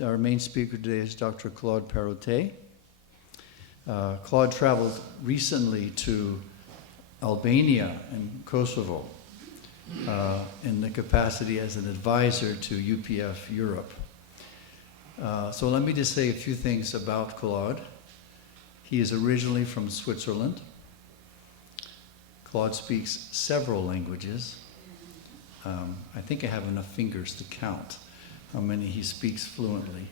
Our main speaker today is Dr. Claude Perrottet. Claude traveled recently to Albania and Kosovo in the capacity as an advisor to UPF Europe. So let me just say a few things about Claude. He is originally from Switzerland. Claude speaks several languages. I think I have enough fingers to count how many he speaks fluently.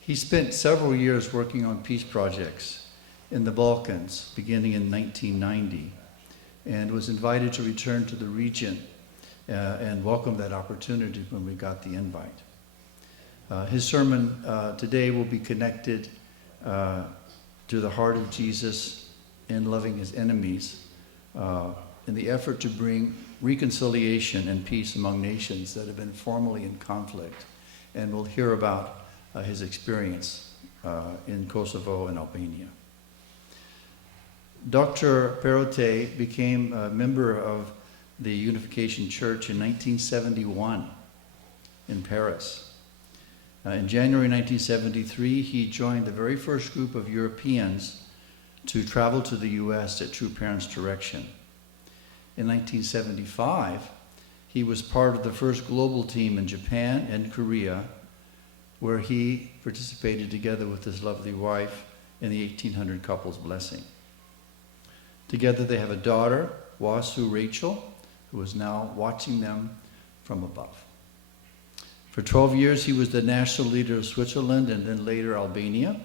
He spent several years working on peace projects in the Balkans, beginning in 1990, and was invited to return to the region and welcomed that opportunity when we got the invite. His sermon today will be connected to the heart of Jesus in loving his enemies in the effort to bring reconciliation and peace among nations that have been formerly in conflict. And we'll hear about his experience in Kosovo and Albania. Dr. Perrottet became a member of the Unification Church in 1971 in Paris. In January 1973, he joined the very first group of Europeans to travel to the U.S. at True Parents' direction. In 1975, he was part of the first global team in Japan and Korea, where he participated together with his lovely wife in the 1800 couples blessing. Together they have a daughter, Wasu Rachel, who is now watching them from above. For 12 years he was the national leader of Switzerland and then later Albania,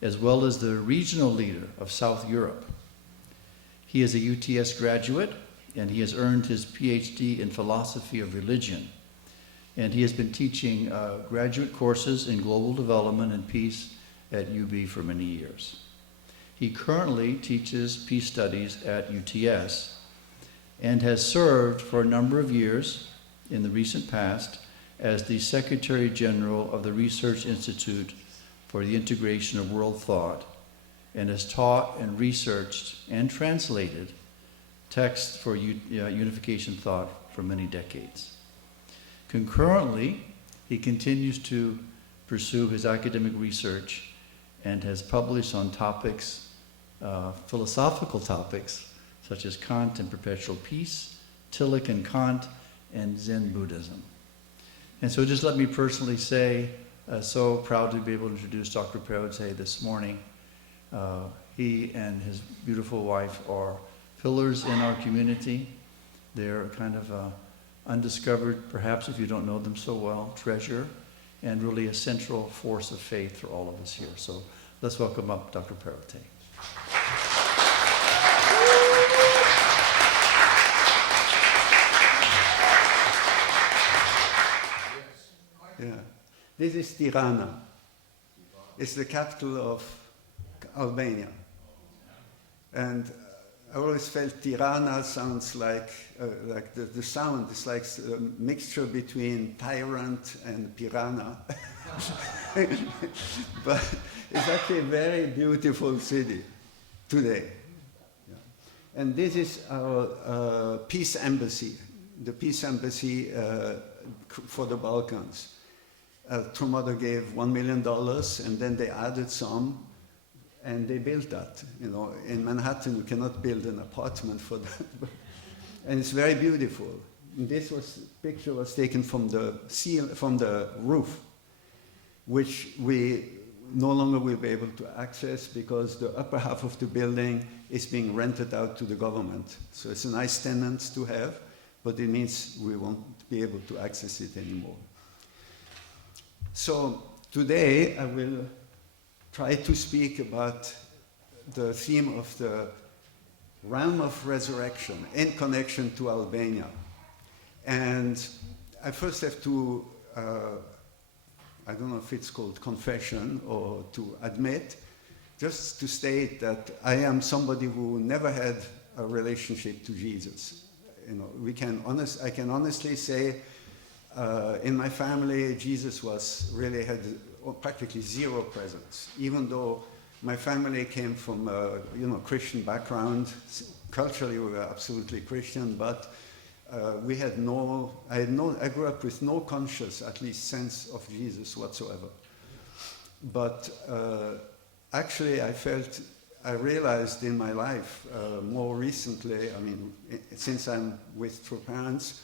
as well as the regional leader of South Europe. He is a UTS graduate, and he has earned his PhD in philosophy of religion. And he has been teaching graduate courses in global development and peace at UB for many years. He currently teaches peace studies at UTS and has served for a number of years in the recent past as the Secretary General of the Research Institute for the Integration of World Thought, and has taught and researched and translated texts for unification thought for many decades. Concurrently, he continues to pursue his academic research and has published on topics, philosophical topics, such as Kant and perpetual peace, Tillich and Kant, and Zen Buddhism. And so just let me personally say, so proud to be able to introduce Dr. Perrottet this morning. He and his beautiful wife are pillars in our community. They're kind of undiscovered, perhaps if you don't know them so well, treasure, and really a central force of faith for all of us here. So let's welcome up Dr. Perrottet. Yeah. This is Tirana. It's the capital of Albania. And I always felt Tirana sounds like the sound is like a mixture between tyrant and piranha. But it's actually a very beautiful city today. Yeah. And this is our peace embassy, the peace embassy for the Balkans. Mother gave $1 million, and then they added some. And they built that. You know, in Manhattan, you cannot build an apartment for that. And it's very beautiful. And this picture was taken from the roof, which we no longer will be able to access because the upper half of the building is being rented out to the government. So it's a nice tenant to have, but it means we won't be able to access it anymore. So today I will try to speak about the theme of the realm of resurrection in connection to Albania. And I first have to, I don't know if it's called confession or to admit, just to state that I am somebody who never had a relationship to Jesus. You know, I can honestly say in my family, Jesus had practically zero presence, even though my family came from a Christian background. Culturally, we were absolutely Christian, but I grew up with no conscious, at least, sense of Jesus whatsoever. But actually, I realized in my life more recently, I mean, since I'm with true parents,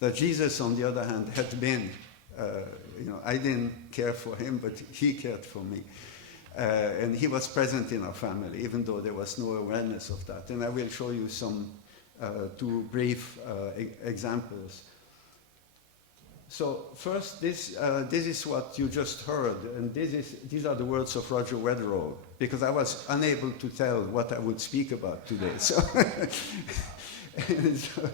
that Jesus, on the other hand, had been, I didn't care for him, but he cared for me. And he was present in our family, even though there was no awareness of that. And I will show you some two brief examples. So first, this is what you just heard, and these are the words of Roger Wetherall, because I was unable to tell what I would speak about today. So, so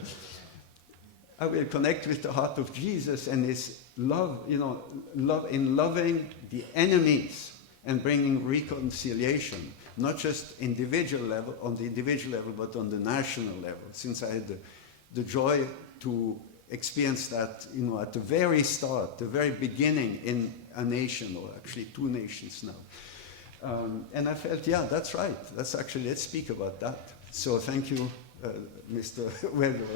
I will connect with the heart of Jesus and his love, in loving the enemies and bringing reconciliation, not just on the individual level, but on the national level. Since I had the joy to experience that, at the very start, the very beginning in a nation, or actually two nations now. And I felt, yeah, that's right. Let's speak about that. So thank you, Mr. Weber.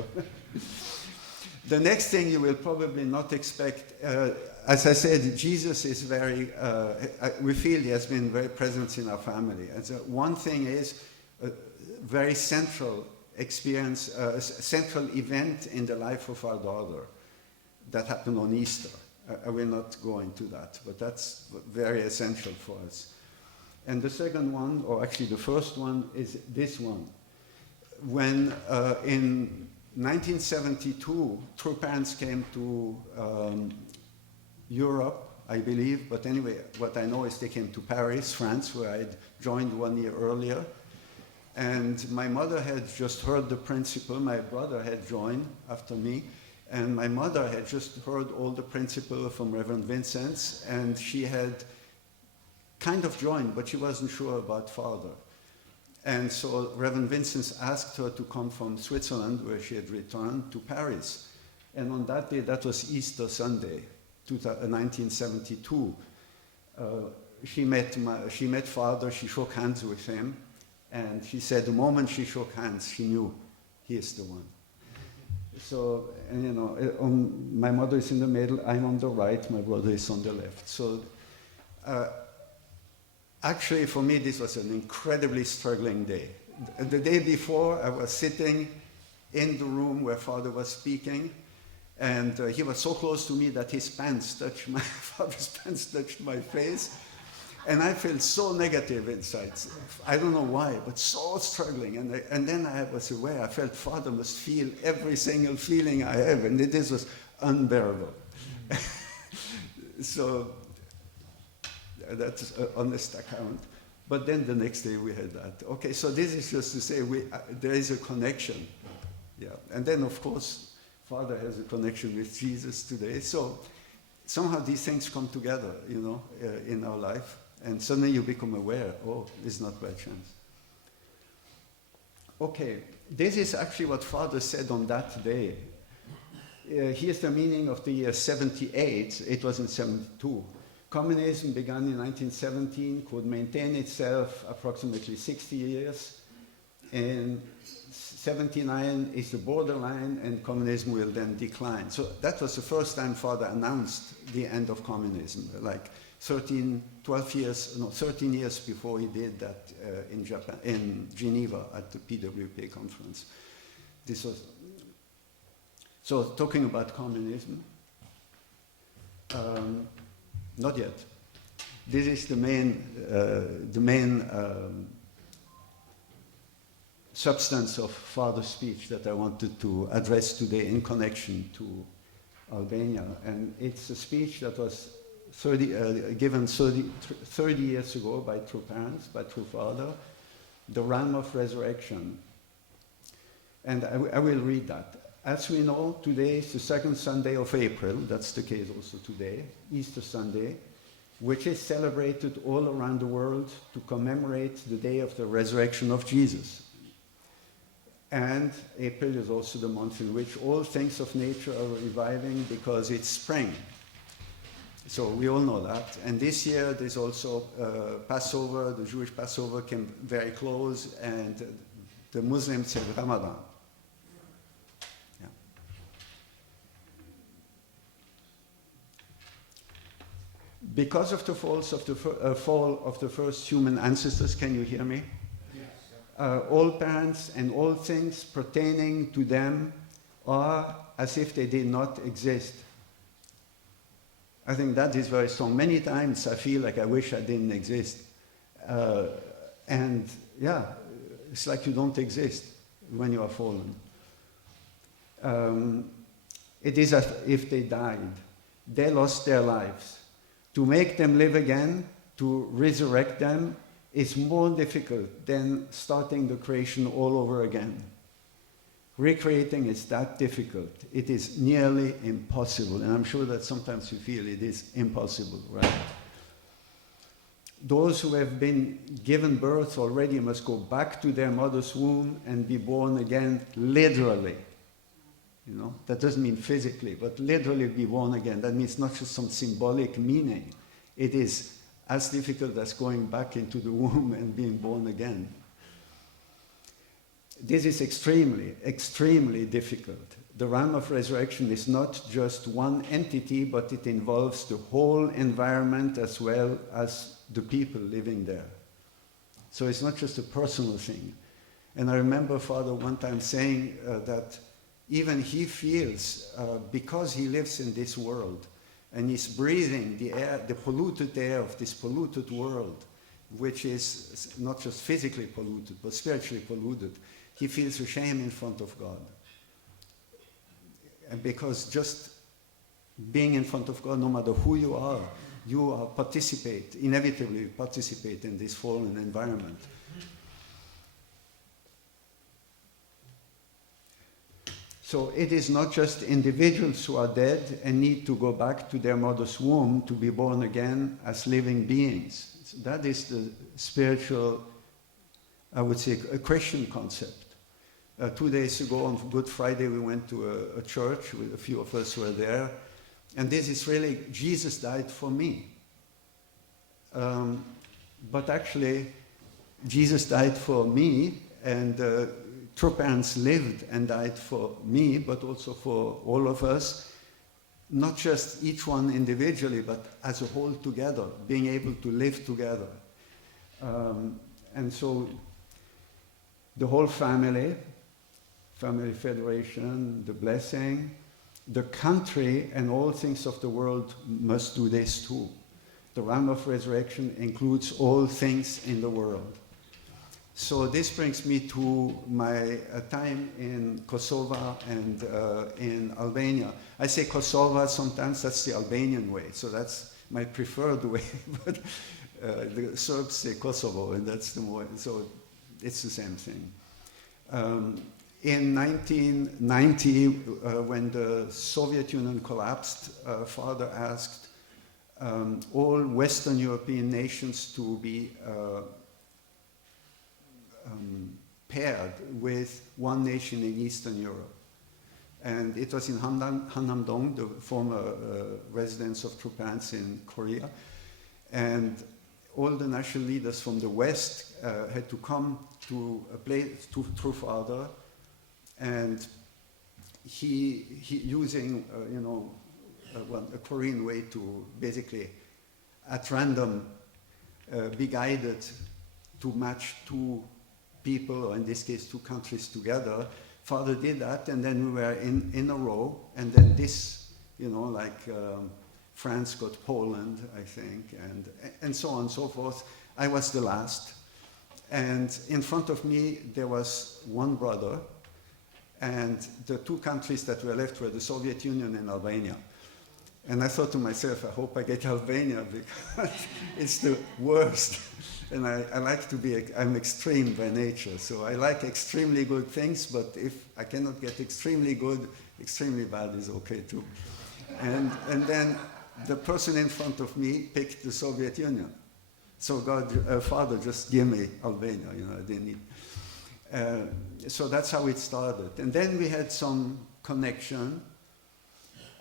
The next thing you will probably not expect, as I said, Jesus is we feel he has been very present in our family. And so one thing is a very central experience, a central event in the life of our daughter that happened on Easter. I will not go into that, but that's very essential for us. And the second one, or actually the first one, is this one. When in 1972, true parents came to Europe, I believe, but anyway, what I know is they came to Paris, France, where I'd joined 1 year earlier. And my mother had just heard the principle, my brother had joined after me, and my mother had just heard all the principle from Reverend Vincent's, and she had kind of joined, but she wasn't sure about Father. And so Reverend Vincent asked her to come from Switzerland, where she had returned, to Paris. And on that day, that was Easter Sunday, 1972, she met Father, she shook hands with him, and she said the moment she shook hands, she knew he is the one. So, and my mother is in the middle, I'm on the right, my brother is on the left. So, actually, for me, this was an incredibly struggling day. The day before, I was sitting in the room where Father was speaking, and he was so close to me that his pants touched Father's pants touched my face. And I felt so negative inside. I don't know why, but so struggling. And then I was aware, I felt Father must feel every single feeling I have, and this was unbearable. So that's an honest account. But then the next day we had that. Okay, so this is just to say there is a connection. Yeah, and then of course, Father has a connection with Jesus today. So somehow these things come together, in our life. And suddenly you become aware, it's not by chance. Okay, this is actually what Father said on that day. Here's the meaning of the year 78. It was in 72. Communism began in 1917, could maintain itself approximately 60 years. In 79 is the borderline, and communism will then decline. So that was the first time Father announced the end of communism, like 13 years before he did that in Geneva at the PWP conference. This was, so talking about communism, not yet. This is the main substance of Father's speech that I wanted to address today in connection to Albania. And it's a speech that was given 30 years ago by true parents, by true Father, the Ram of Resurrection. And I will read that. As we know, today is the second Sunday of April. That's the case also today, Easter Sunday, which is celebrated all around the world to commemorate the day of the resurrection of Jesus. And April is also the month in which all things of nature are reviving because it's spring. So we all know that. And this year there's also Passover, the Jewish Passover came very close, and the Muslims have Ramadan. Yeah. Because of the fall of the first human ancestors, can you hear me? Yes. All parents and all things pertaining to them are as if they did not exist. I think that is very strong. Many times I feel like I wish I didn't exist. And yeah, it's like you don't exist when you are fallen. It is as if they died. They lost their lives. To make them live again, to resurrect them, is more difficult than starting the creation all over again. Recreating is that difficult. It is nearly impossible. And I'm sure that sometimes you feel it is impossible, right? Those who have been given birth already must go back to their mother's womb and be born again literally. You know, that doesn't mean physically, but literally be born again. That means not just some symbolic meaning. It is as difficult as going back into the womb and being born again. This is extremely, extremely difficult. The realm of resurrection is not just one entity, but it involves the whole environment as well as the people living there. So it's not just a personal thing. And I remember Father one time saying that even he feels, because he lives in this world, and he's breathing the air, the polluted air of this polluted world, which is not just physically polluted, but spiritually polluted, he feels ashamed in front of God. And because just being in front of God, no matter who you are inevitably participate in this fallen environment. So it is not just individuals who are dead and need to go back to their mother's womb to be born again as living beings. That is the spiritual, I would say, a Christian concept. 2 days ago on Good Friday we went to a church, with a few of us were there, and this is really, Jesus died for me. But actually, Jesus died for me, and true parents lived and died for me, but also for all of us, not just each one individually, but as a whole together, being able to live together. And so the whole family federation, the blessing, the country and all things of the world must do this too. The realm of resurrection includes all things in the world. So this brings me to my time in Kosovo and in Albania. I say Kosovo sometimes, that's the Albanian way, so that's my preferred way, but the Serbs say Kosovo, and that's the more, so it's the same thing. In 1990, when the Soviet Union collapsed, Father asked all Western European nations to be paired with one nation in Eastern Europe. And it was in Hanamdong, the former residence of true parents in Korea. And all the national leaders from the West had to come to a place, to True Father, and he using, a Korean way to basically, at random, be guided to match two people, or in this case, two countries together. Father did that, and then we were in a row, and then this, France got Poland, I think, and so on and so forth. I was the last. And in front of me, there was one brother, and the two countries that were left were the Soviet Union and Albania. And I thought to myself, I hope I get Albania, because it's the worst. And I like to be, I'm extreme by nature, so I like extremely good things, but if I cannot get extremely good, extremely bad is okay too. And then the person in front of me picked the Soviet Union. So Father, just give me Albania, I didn't need. So that's how it started. And then we had some connection.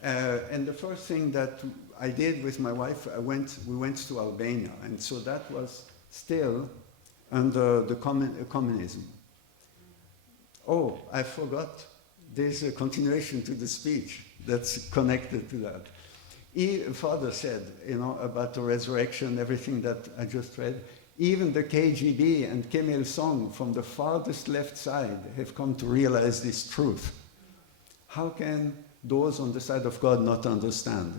And the first thing that I did with my wife, we went to Albania. And so that was still under the communism. Oh, I forgot. There's a continuation to the speech that's connected to that. Father said, about the resurrection, everything that I just read, even the KGB and Kim Il-sung from the farthest left side have come to realize this truth. How can those on the side of God not understand?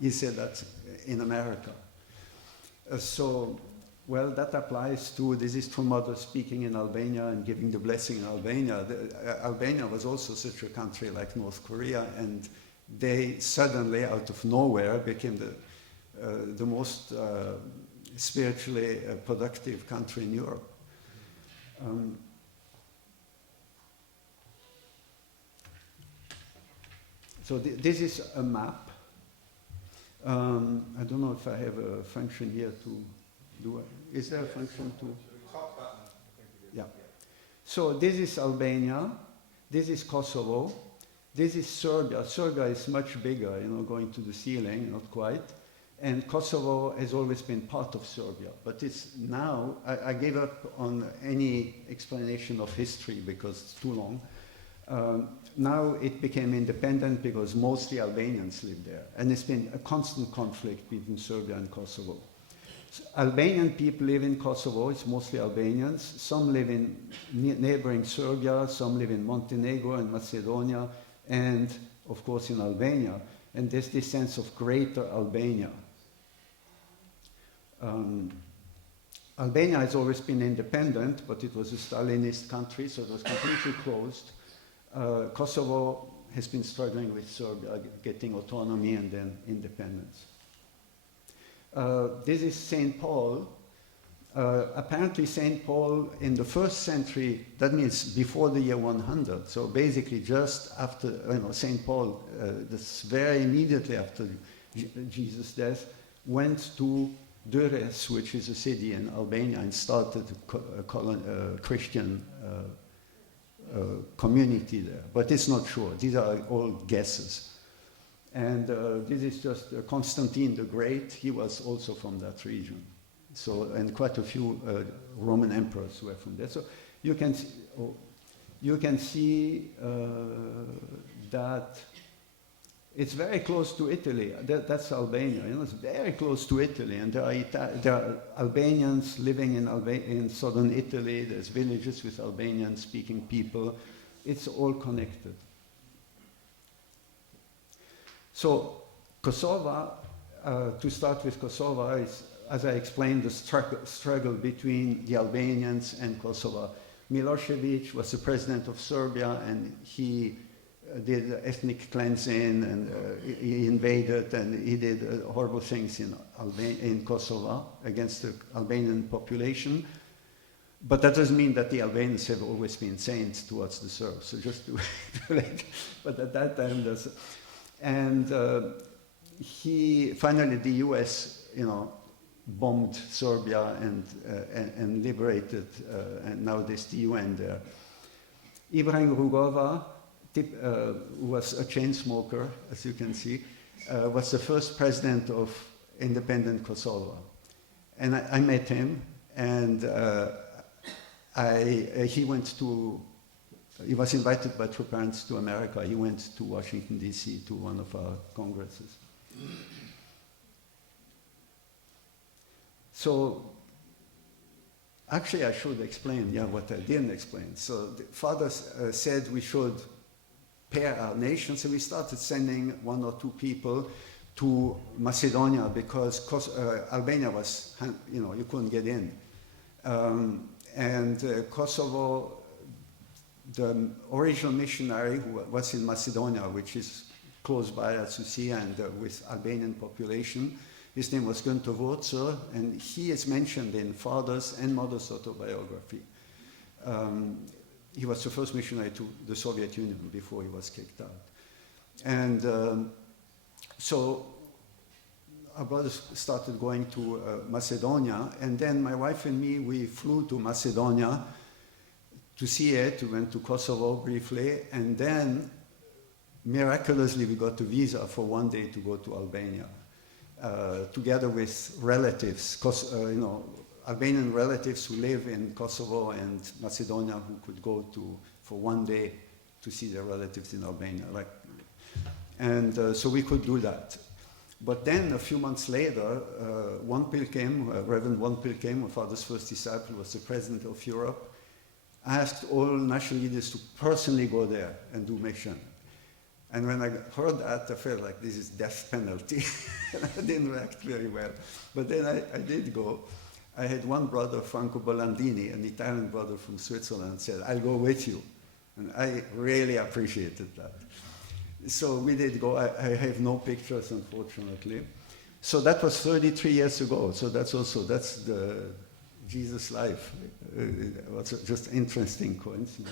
He said that in America. Well, that applies to, this is true mother speaking in Albania and giving the blessing in Albania. Albania was also such a country like North Korea, and they suddenly, out of nowhere, became the most spiritually productive country in Europe. So this is a map. I don't know if I have a function here to do it. Is there a function to? Yeah. So this is Albania. This is Kosovo. This is Serbia. Serbia is much bigger, going to the ceiling, not quite. And Kosovo has always been part of Serbia. But it's now, I gave up on any explanation of history because it's too long. Now it became independent because mostly Albanians live there. And it's been a constant conflict between Serbia and Kosovo. Albanian people live in Kosovo, it's mostly Albanians. Some live in neighboring Serbia, some live in Montenegro and Macedonia, and of course in Albania. And there's this sense of greater Albania. Albania has always been independent, but it was a Stalinist country, so it was completely closed. Kosovo has been struggling with Serbia, getting autonomy and then independence. This is St. Paul. Apparently St. Paul in the 1st century, that means before the year 100, so basically just after, St. Paul, that's very immediately after Jesus' death, went to Durrës, which is a city in Albania, and started a Christian community there. But it's not sure. These are all guesses. And this is just Constantine the Great. He was also from that region. So, and quite a few Roman emperors were from there. So you can see that it's very close to Italy. That's Albania. It's very close to Italy, and there are Albanians living in southern Italy. There's villages with Albanian-speaking people. It's all connected. So Kosovo, to start with Kosovo, is, as I explained, the struggle between the Albanians and Kosovo. Milosevic was the president of Serbia, and he did ethnic cleansing, and he invaded, and he did horrible things in Kosovo against the Albanian population. But that doesn't mean that the Albanians have always been saints towards the Serbs. So just to but at that time, and finally the U.S. bombed Serbia and liberated, and now there's the UN there. Ibrahim Rugova, who was a chain smoker, as you can see, was the first president of independent Kosovo. And I met him, and he was invited by true parents to America. He went to Washington, D.C. to one of our congresses. So, actually I should explain, what I didn't explain. So the father said we should pair our nations, so we started sending 1 or 2 people to Macedonia because Albania was, you couldn't get in. And Kosovo, the original missionary who was in Macedonia, which is close by, as you see, and with Albanian population, his name was Günther Wurzer, and he is mentioned in father's and mother's autobiography. He was the first missionary to the Soviet Union before he was kicked out. And so our brothers started going to Macedonia, and then my wife and me, we flew to Macedonia to see it. We went to Kosovo briefly, and then miraculously we got a visa for 1 day to go to Albania, together with relatives, Albanian relatives who live in Kosovo and Macedonia who could go for 1 day to see their relatives in Albania. And so we could do that. But then a few months later, one pilgrim, Reverend One Pilgrim, my father's first disciple, was the president of Europe, asked all national leaders to personally go there and do mission. And when I heard that, I felt like this is death penalty. I didn't react very well. But then I did go. I had one brother, Franco Bollandini, an Italian brother from Switzerland, said, I'll go with you. And I really appreciated that. So we did go. I have no pictures, unfortunately. So that was 33 years ago. So that's the Jesus life. It was just an interesting coincidence.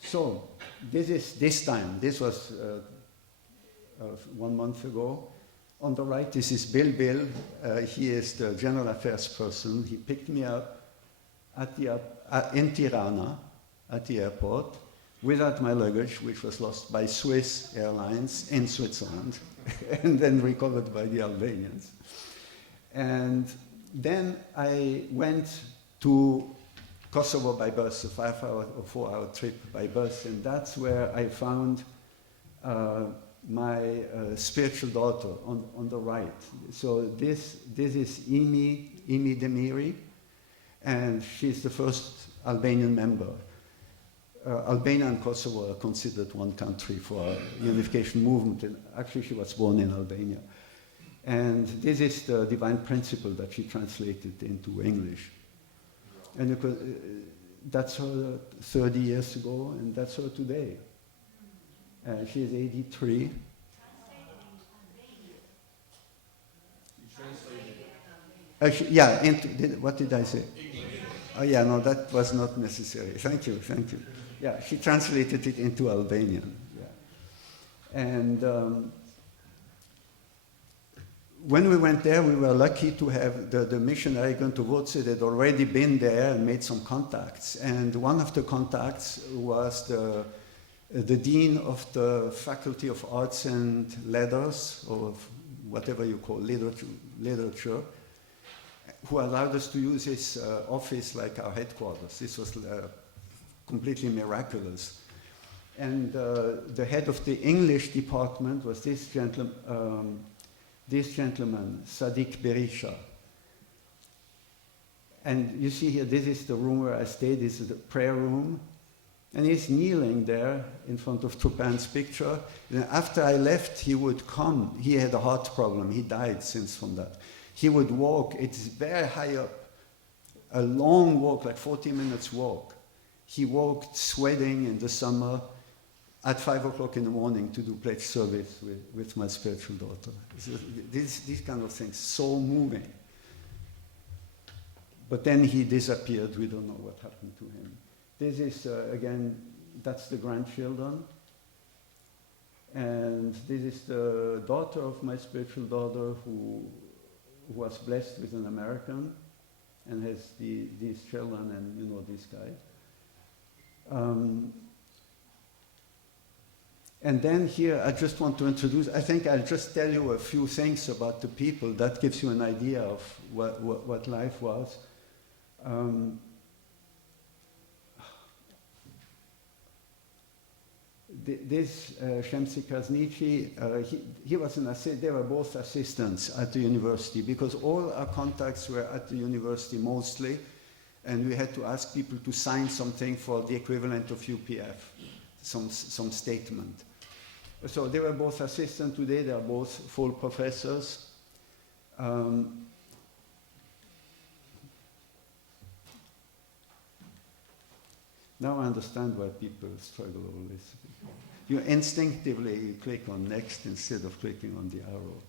So this was 1 month ago. On the right, this is Bill. He is the general affairs person. He picked me up in Tirana at the airport without my luggage, which was lost by Swiss Airlines in Switzerland and then recovered by the Albanians. And then I went to Kosovo by bus, a 5-hour or 4-hour trip by bus, and that's where I found my spiritual daughter on the right. So this is Imi Demiri, and she's the first Albanian member. Albania and Kosovo are considered one country for unification movement, and actually she was born in Albania. And this is the divine principle that she translated into English. And that's her 30 years ago, and that's her today. She is 83. What did I say? Oh yeah, no, that was not necessary. Thank you. Yeah, she translated it into Albanian. Yeah. And when we went there, we were lucky to have the missionary going to Wurzel had already been there and made some contacts. And one of the contacts was the dean of the Faculty of Arts and Letters, or whatever you call literature, who allowed us to use his office like our headquarters. This was completely miraculous. And the head of the English department was this gentleman, Sadiq Berisha. And you see here, this is the room where I stayed. This is the prayer room. And he's kneeling there in front of Chopin's picture. And after I left, he would come. He had a heart problem. He died since from that. He would walk. It's very high up. A long walk, like 40 minutes walk. He walked sweating in the summer at 5 o'clock in the morning to do pledge service with my spiritual daughter. So these kind of things, so moving. But then he disappeared. We don't know what happened to him. This is, again, that's the grandchildren. And this is the daughter of my spiritual daughter who was blessed with an American and has these children and, you know, this guy. And then here, I just want to introduce, I think I'll just tell you a few things about the people. That gives you an idea of what life was. This Shemsi Krasniqi, he was an assistant. They were both assistants at the university because all our contacts were at the university mostly, and we had to ask people to sign something for the equivalent of UPF, some statement. So they were both assistants. Today they are both full professors. Now I understand why people struggle always. You instinctively click on next instead of clicking on the arrow.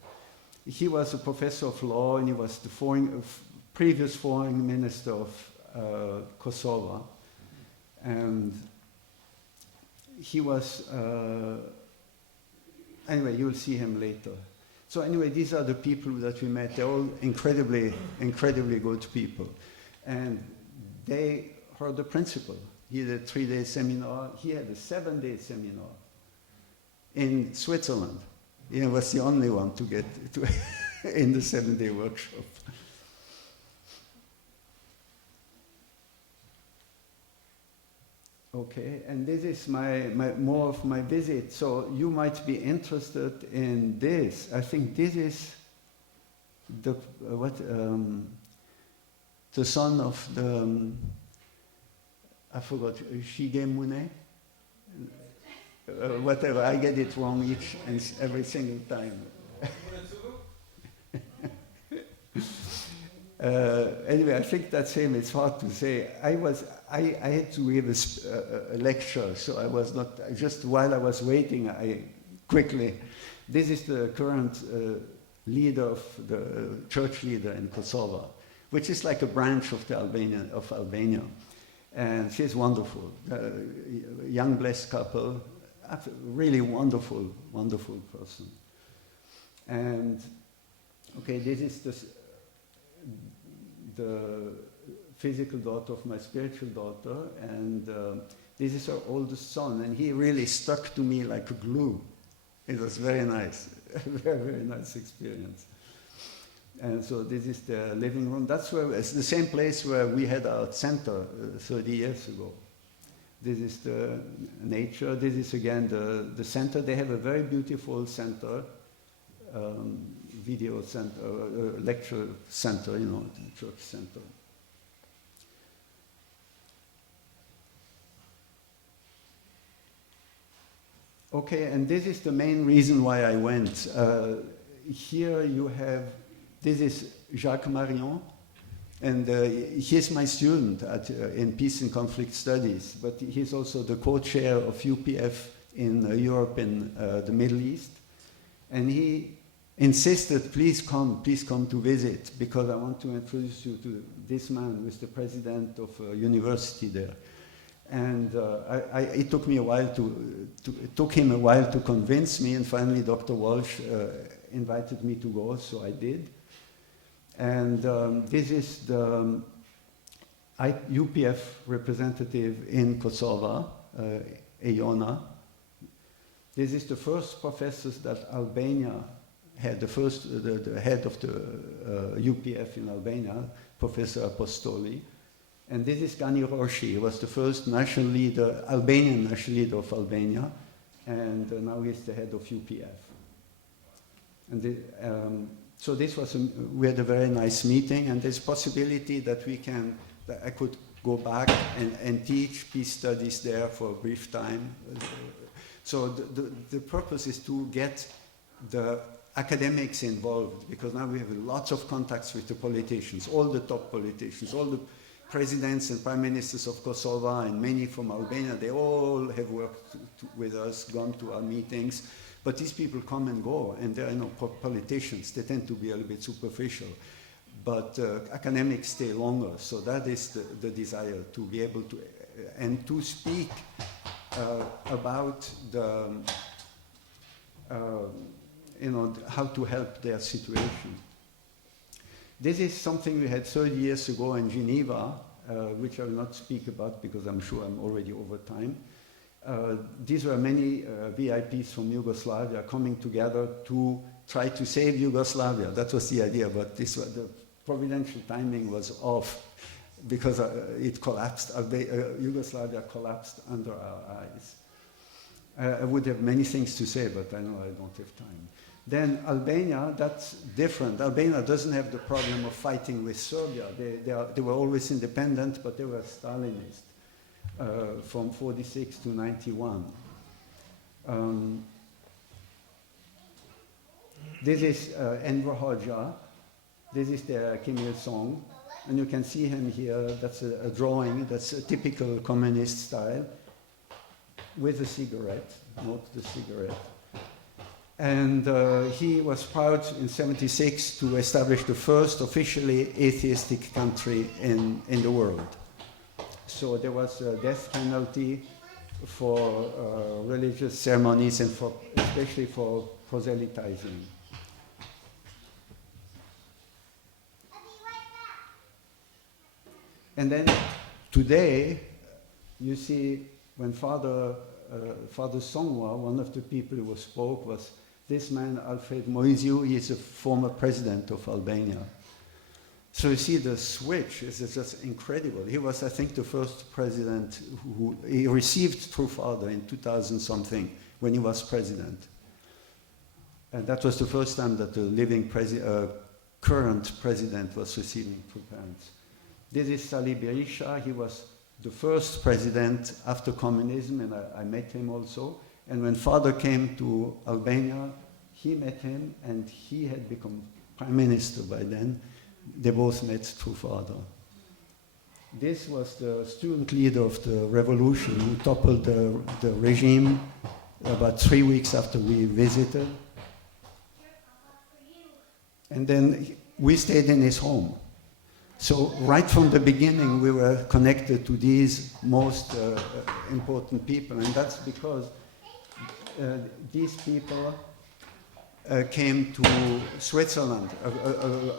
He was a professor of law, and he was the previous foreign minister of Kosovo. And he was, anyway, you'll see him later. So anyway, these are the people that we met. They're all incredibly good people. And they heard the principle. He had a 3-day seminar. He had a 7-day seminar in Switzerland. He was the only one to get to in the 7-day workshop. Okay, and this is more of my visit. So you might be interested in this. I think this is the son of the I forgot Shigemune. Whatever, I get it wrong each and every single time. Anyway, I think that's him. It's hard to say. I had to give a lecture, so I was not, just while I was waiting, I quickly, this is the current leader of the church leader in Kosovo, which is like a branch of Albania. And she's wonderful. Young blessed couple, really wonderful, wonderful person. And okay, this is the physical daughter of my spiritual daughter, and this is her oldest son, and he really stuck to me like a glue. It was very nice, very, very nice experience. And so this is the living room. That's where it's the same place where we had our center 30 years ago. This is the nature. This is again the center. They have a very beautiful center, video center, lecture center, church center. Okay, and this is the main reason why I went. Here you have, this is Jacques Marion, and he's my student in Peace and Conflict Studies, but he's also the co-chair of UPF in Europe and the Middle East. And he insisted, please come to visit, because I want to introduce you to this man who is the president of a university there. And it took him a while to convince me, and finally Dr. Walsh invited me to go, so I did. And this is the UPF representative in Kosovo, Ejona. This is the first professors that Albania had, the head of the UPF in Albania, Professor Apostoli. And this is Gani Roshi. He was the first national leader, Albanian national leader of Albania, and now he's the head of UPF. And so we had a very nice meeting, and there's possibility that I could go back and teach peace studies there for a brief time. So the purpose is to get the academics involved, because now we have lots of contacts with the politicians, all the top politicians, all the presidents and prime ministers of Kosovo and many from Albania. They all have worked with us, gone to our meetings. But these people come and go, and they are politicians. They tend to be a little bit superficial. But academics stay longer. So that is the desire, to be able to, and to speak about how to help their situation. This is something we had 30 years ago in Geneva, which I will not speak about because I'm sure I'm already over time. These were many VIPs from Yugoslavia coming together to try to save Yugoslavia. That was the idea, but the providential timing was off because it collapsed. Yugoslavia collapsed under our eyes. I would have many things to say, but I know I don't have time. Then Albania, that's different. Albania doesn't have the problem of fighting with Serbia. They were always independent, but they were Stalinist from 46 to 91. This is Enver Hoxha. This is the Kim Il-sung. And you can see him here. That's a drawing. That's a typical communist style with a cigarette. Note the cigarette. And he was proud in 76 to establish the first officially atheistic country in the world. So there was a death penalty for religious ceremonies and especially for proselytizing. And then today, you see when Father Songwa, one of the people who spoke, was this man, Alfred Moisiu. He is a former president of Albania. So you see the switch is just incredible. He was, I think, the first president he received True Father in 2000 something when he was president. And that was the first time that the living current president was receiving True Parents. This is Salih Berisha. He was the first president after communism, and I met him also. And when Father came to Albania, he met him, and he had become prime minister by then. They both met True Father. This was the student leader of the revolution who toppled the regime about 3 weeks after we visited. And then we stayed in his home. So right from the beginning, we were connected to these most important people. And that's because these people came to Switzerland.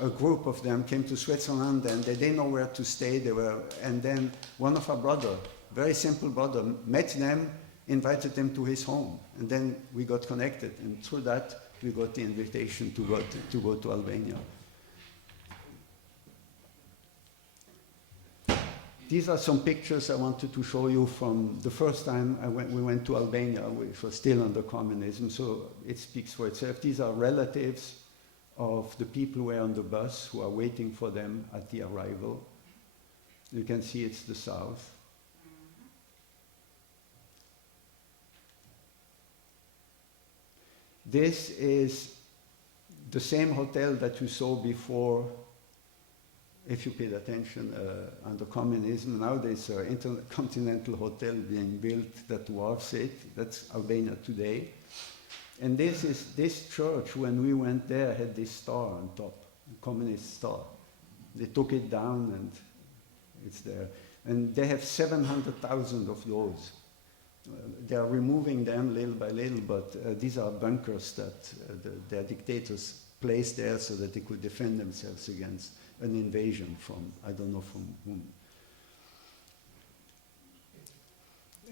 A group of them came to Switzerland, and they didn't know where to stay. And then one of our brother, very simple brother, met them, invited them to his home, and then we got connected. And through that, we got the invitation to go to Albania. These are some pictures I wanted to show you from the first time we went to Albania, which was still under communism, so it speaks for itself. These are relatives of the people who were on the bus who are waiting for them at the arrival. You can see it's the south. This is the same hotel that you saw before, if you paid attention, under communism. Now there's an intercontinental hotel being built that dwarfs it. That's Albania today. And this church, when we went there, had this star on top, a communist star. They took it down and it's there. And they have 700,000 of those. They are removing them little by little, but these are bunkers that their dictators placed there so that they could defend themselves against an invasion from, I don't know from whom.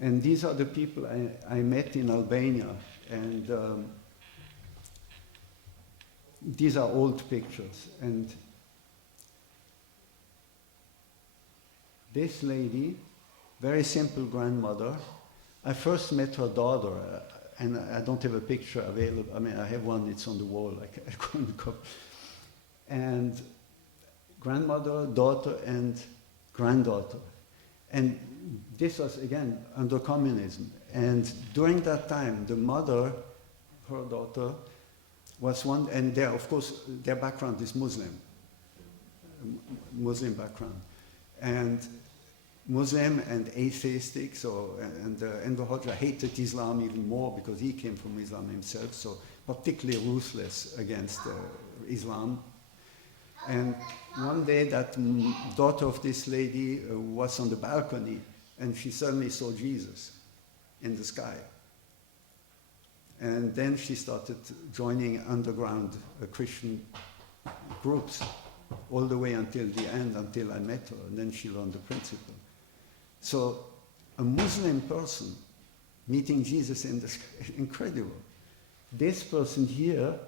And these are the people I met in Albania, and these are old pictures. And this lady, very simple grandmother, I first met her daughter, and I don't have a picture available. I mean, I have one, it's on the wall, I couldn't copy. And grandmother, daughter, and granddaughter. And this was, again, under communism. And during that time, the mother, her daughter, was one, and of course, their background is Muslim background. And Muslim and atheistic, and Enver Hoxha hated Islam even more because he came from Islam himself, so particularly ruthless against Islam. And one day that daughter of this lady was on the balcony, and she suddenly saw Jesus in the sky. And then she started joining underground Christian groups all the way until the end, until I met her, and then she learned the principle. So a Muslim person meeting Jesus in the sky, incredible. This person here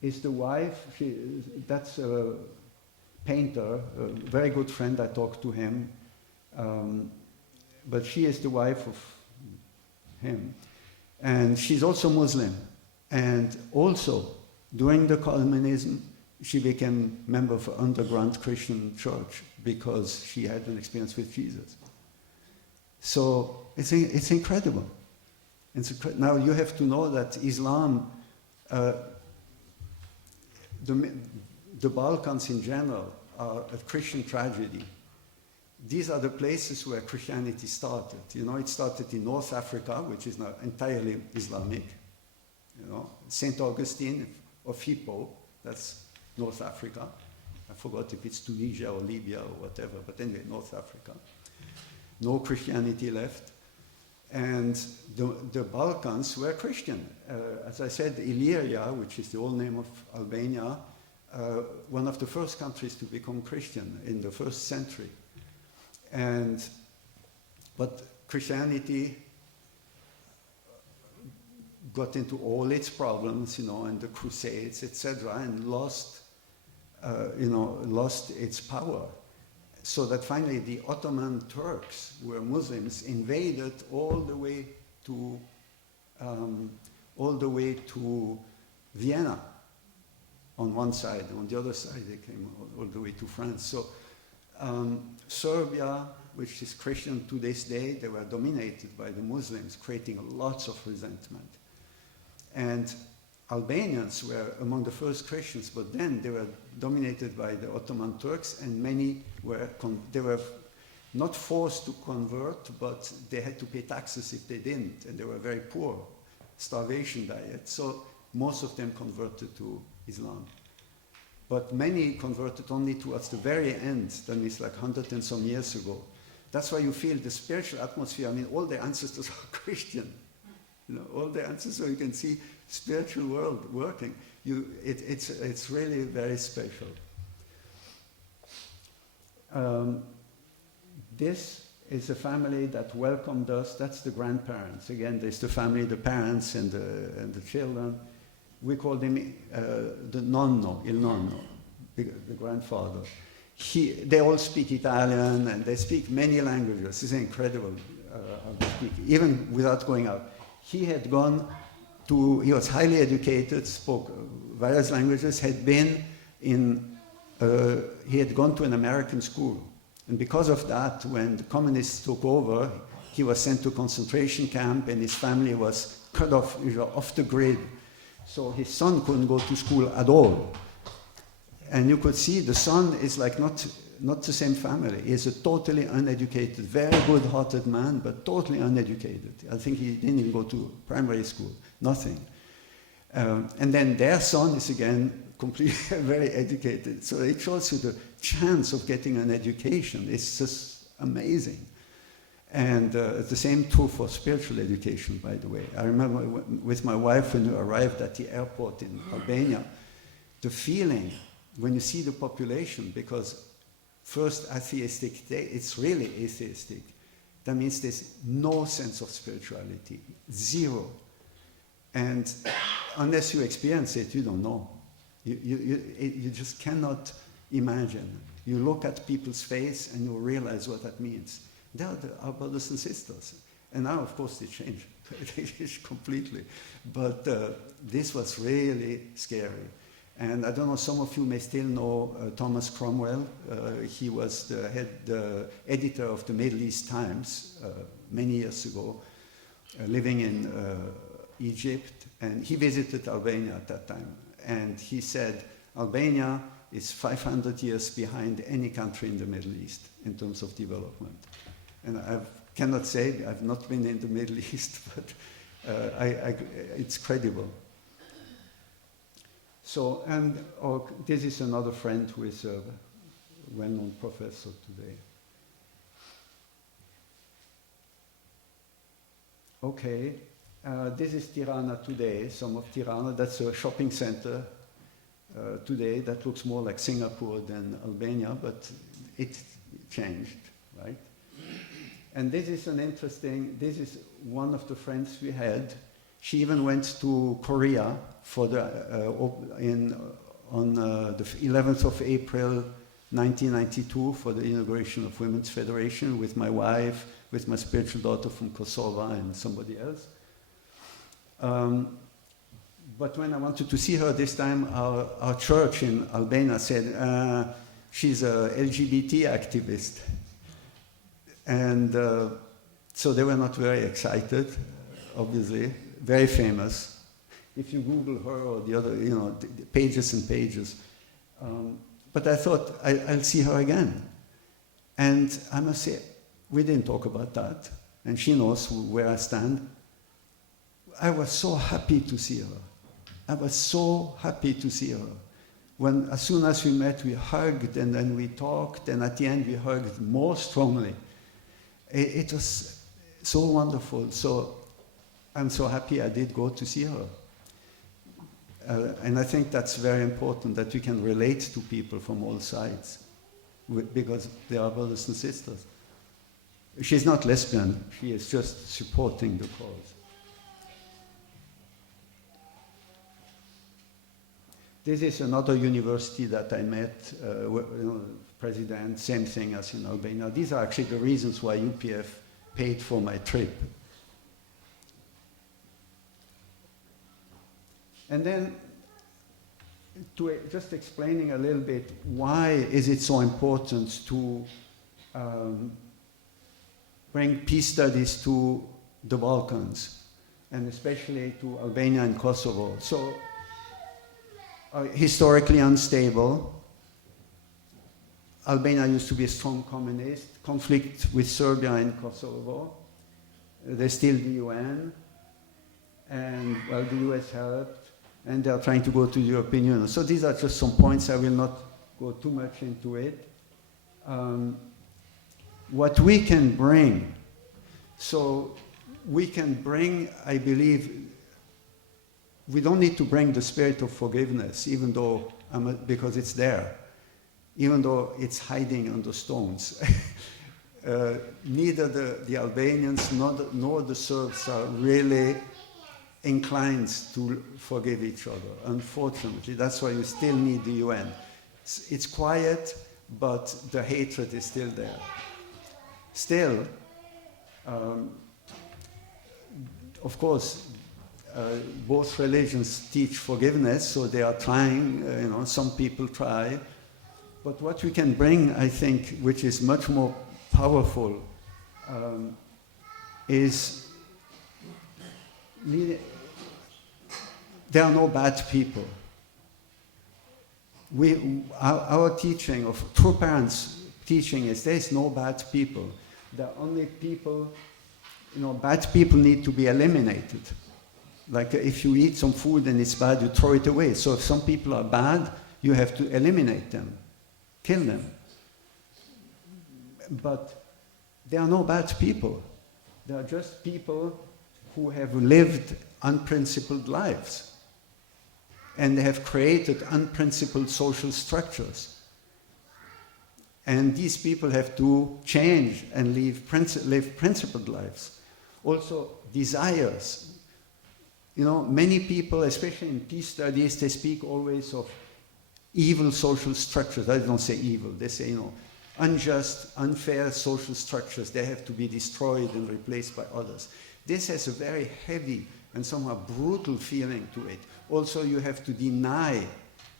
is the wife. That's a painter, a very good friend. I talked to him. But she is the wife of him. And she's also Muslim. And also, during the communism, she became a member of an underground Christian church because she had an experience with Jesus. So it's incredible. Now you have to know that Islam, the Balkans in general, are a Christian tragedy. These are the places where Christianity started. You know, it started in North Africa, which is now entirely Islamic. You know, St. Augustine of Hippo, that's North Africa. I forgot if it's Tunisia or Libya or whatever, but anyway, North Africa. No Christianity left. And the Balkans were Christian. As I said, Illyria, which is the old name of Albania, one of the first countries to become Christian in the 1st century. But Christianity got into all its problems, and the Crusades, etc., and lost its power. So that finally the Ottoman Turks, who were Muslims, invaded all the way to Vienna on one side. On the other side, they came all the way to France. So Serbia, which is Christian to this day, they were dominated by the Muslims, creating lots of resentment. And Albanians were among the first Christians, but then they were dominated by the Ottoman Turks, and many were not forced to convert, but they had to pay taxes if they didn't, and they were very poor, starvation diet. So most of them converted to Islam. But many converted only towards the very end, that means like 100 and some years ago. That's why you feel the spiritual atmosphere. I mean, all the ancestors are Christian. All the ancestors, so you can see spiritual world working. It's really very special. This is a family that welcomed us. That's the grandparents. Again, there's the family, the parents, and the children. We call them the nonno, il nonno, the grandfather. They all speak Italian, and they speak many languages. It's incredible how they speak, even without going out. He was highly educated, spoke various languages, he had gone to an American school. And because of that, when the communists took over, he was sent to a concentration camp, and his family was cut off the grid. So his son couldn't go to school at all. And you could see the son is like not the same family. He is a totally uneducated, very good-hearted man, but totally uneducated. I think he didn't even go to primary school, nothing. And then their son is again completely very educated. So it shows you the chance of getting an education. It's just amazing. And the same true for spiritual education, by the way. I remember with my wife when we arrived at the airport in Albania, the feeling when you see the population, because first atheistic, it's really atheistic. That means there's no sense of spirituality, zero. And unless you experience it, you don't know. You just cannot imagine. You look at people's face and you realize what that means. They are our brothers and sisters. And now, of course, they changed. They changed completely. But this was really scary. And I don't know, some of you may still know Thomas Cromwell. He was the editor of the Middle East Times many years ago, living in Egypt. And he visited Albania at that time. And he said, Albania is 500 years behind any country in the Middle East in terms of development. And I cannot say, I've not been in the Middle East, but it's credible. So, and this is another friend who is a well-known professor today. Okay, this is Tirana today, some of Tirana. That's a shopping center today that looks more like Singapore than Albania, but it changed, right? And this is this is one of the friends we had. She even went to Korea for on the 11th of April 1992 for the inauguration of Women's Federation with my wife, with my spiritual daughter from Kosovo and somebody else. But when I wanted to see her this time, our church in Albania said, she's a LGBT activist. And so they were not very excited, obviously, very famous. If you Google her or the other, pages and pages. But I thought, I'll see her again. And I must say, we didn't talk about that. And she knows where I stand. I was so happy to see her. I was so happy to see her. As soon as we met, we hugged, and then we talked, and at the end we hugged more strongly. It was so wonderful. So I'm so happy I did go to see her. And I think that's very important, that we can relate to people from all sides, because they are brothers and sisters. She's not lesbian, she is just supporting the cause. This is another university that I met, president, same thing as in Albania. These are actually the reasons why UPF paid for my trip. And then, just explaining a little bit, why is it so important to bring peace studies to the Balkans, and especially to Albania and Kosovo. So, historically unstable. Albania used to be a strong communist, conflict with Serbia and Kosovo. There's still the UN, and well, the US helped, and they're trying to go to the European Union. So these are just some points. I will not go too much into it. What we can bring, so we can bring, I believe, we don't need to bring the spirit of forgiveness, even though, because it's there, even though it's hiding under stones. Neither the Albanians nor the Serbs are really inclined to forgive each other, unfortunately. That's why you still need the UN. It's quiet, but the hatred is still there. Still, of course, both religions teach forgiveness, so they are trying, some people try. But what we can bring, I think, which is much more powerful, is there are no bad people. Our teaching of true parents' teaching is there is no bad people. There are only people, bad people need to be eliminated. Like if you eat some food and it's bad, you throw it away. So if some people are bad, you have to eliminate them, kill them. But there are no bad people. There are just people who have lived unprincipled lives. And they have created unprincipled social structures. And these people have to change and live principled lives. Also, desires. Many people, especially in peace studies, they speak always of evil social structures. I don't say evil, they say, unjust, unfair social structures. They have to be destroyed and replaced by others. This has a very heavy and somehow brutal feeling to it. Also, you have to deny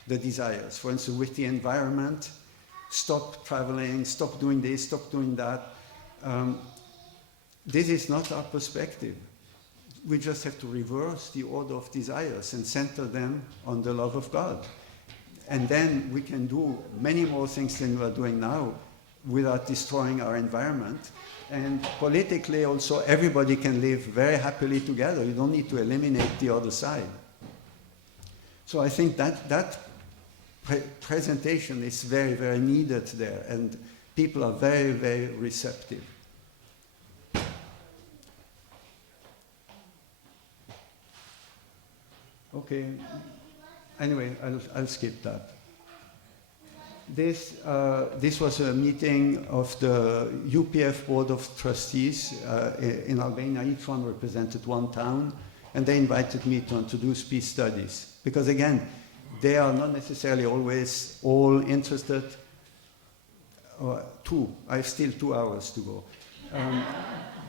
the desires. For instance, with the environment, stop traveling, stop doing this, stop doing that. This is not our perspective. We just have to reverse the order of desires and center them on the love of God. And then we can do many more things than we are doing now without destroying our environment. And politically also, everybody can live very happily together. You don't need to eliminate the other side. So I think that presentation is very, very needed there, and people are very, very receptive. Okay, anyway, I'll skip that. This was a meeting of the UPF Board of Trustees in Albania. Each one represented one town, and they invited me to introduce peace studies. Because again, they are not necessarily always all interested. I have still 2 hours to go.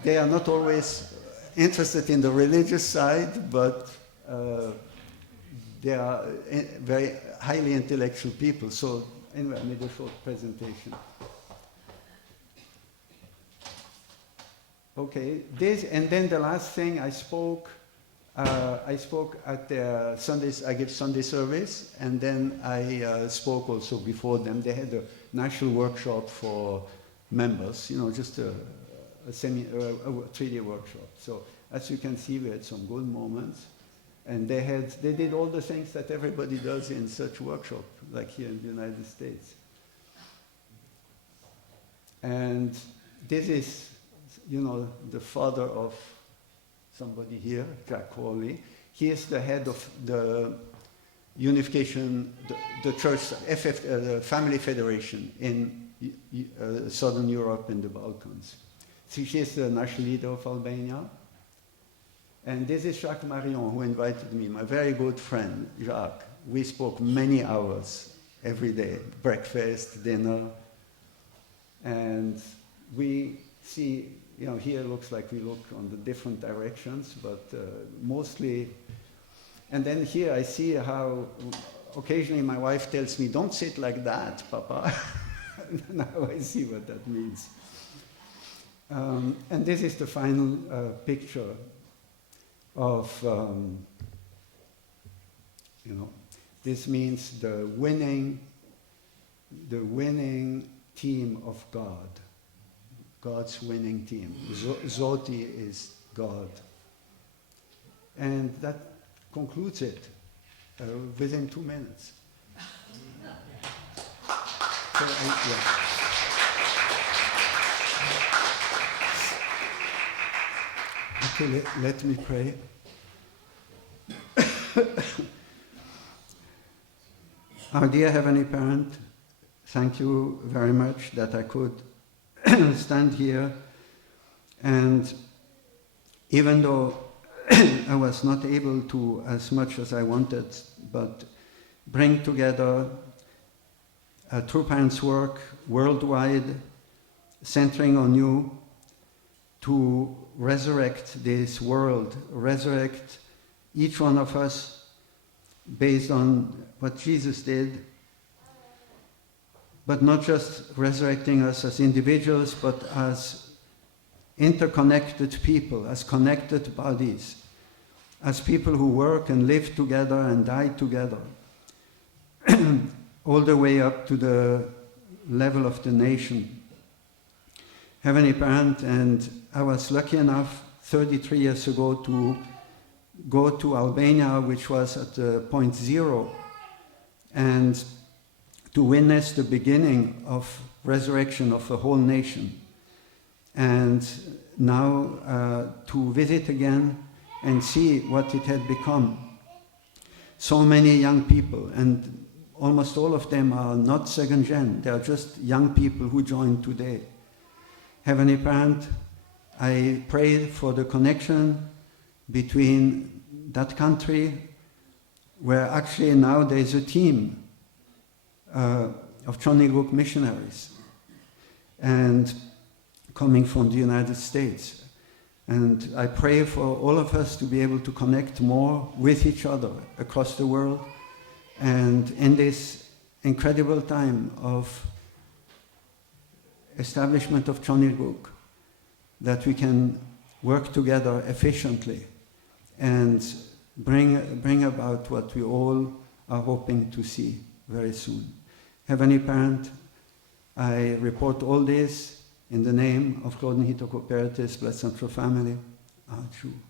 They are not always interested in the religious side, but they are very highly intellectual people. So anyway, I made a short presentation. Okay, and then the last thing I spoke at the Sundays. I give Sunday service, and then I spoke also before them. They had a national workshop for members, just a 3-day workshop. So as you can see, we had some good moments, and they did all the things that everybody does in such workshop, like here in the United States. And this is, the father of somebody here, Jack Hawley. He is the head of the Unification, the church, the Family Federation in Southern Europe and the Balkans. So he is the national leader of Albania. And this is Jacques Marion, who invited me, my very good friend, Jacques. we spoke many hours every day, breakfast, dinner, and we see, here it looks like we look on the different directions, but mostly, and then here I see how occasionally my wife tells me, don't sit like that, Papa. Now I see what that means. And this is the final picture of, this means the winning team of God. God's winning team. Zoti is God. And that concludes it within 2 minutes. So, Okay, let me pray. Our dear Heavenly Parent, thank you very much that I could stand here, and even though I was not able to as much as I wanted, but bring together a True Parents work worldwide, centering on you, to resurrect this world, resurrect each one of us based on what Jesus did, but not just resurrecting us as individuals, but as interconnected people, as connected bodies, as people who work and live together and die together, all the way up to the level of the nation. Heavenly Parent, and I was lucky enough 33 years ago to go to Albania, which was at point zero, and to witness the beginning of resurrection of a whole nation. And now to visit again and see what it had become. So many young people, and almost all of them are not second gen, they are just young people who joined today. Heavenly Parent, I pray for the connection between that country, where actually now there is a team of Choniguk missionaries, and coming from the United States. And I pray for all of us to be able to connect more with each other across the world, and in this incredible time of establishment of Choniguk, that we can work together efficiently and bring about what we all are hoping to see very soon. Heavenly Parent, I report all this in the name of Claude Perrottet's Blessed Central Family. Adjunct.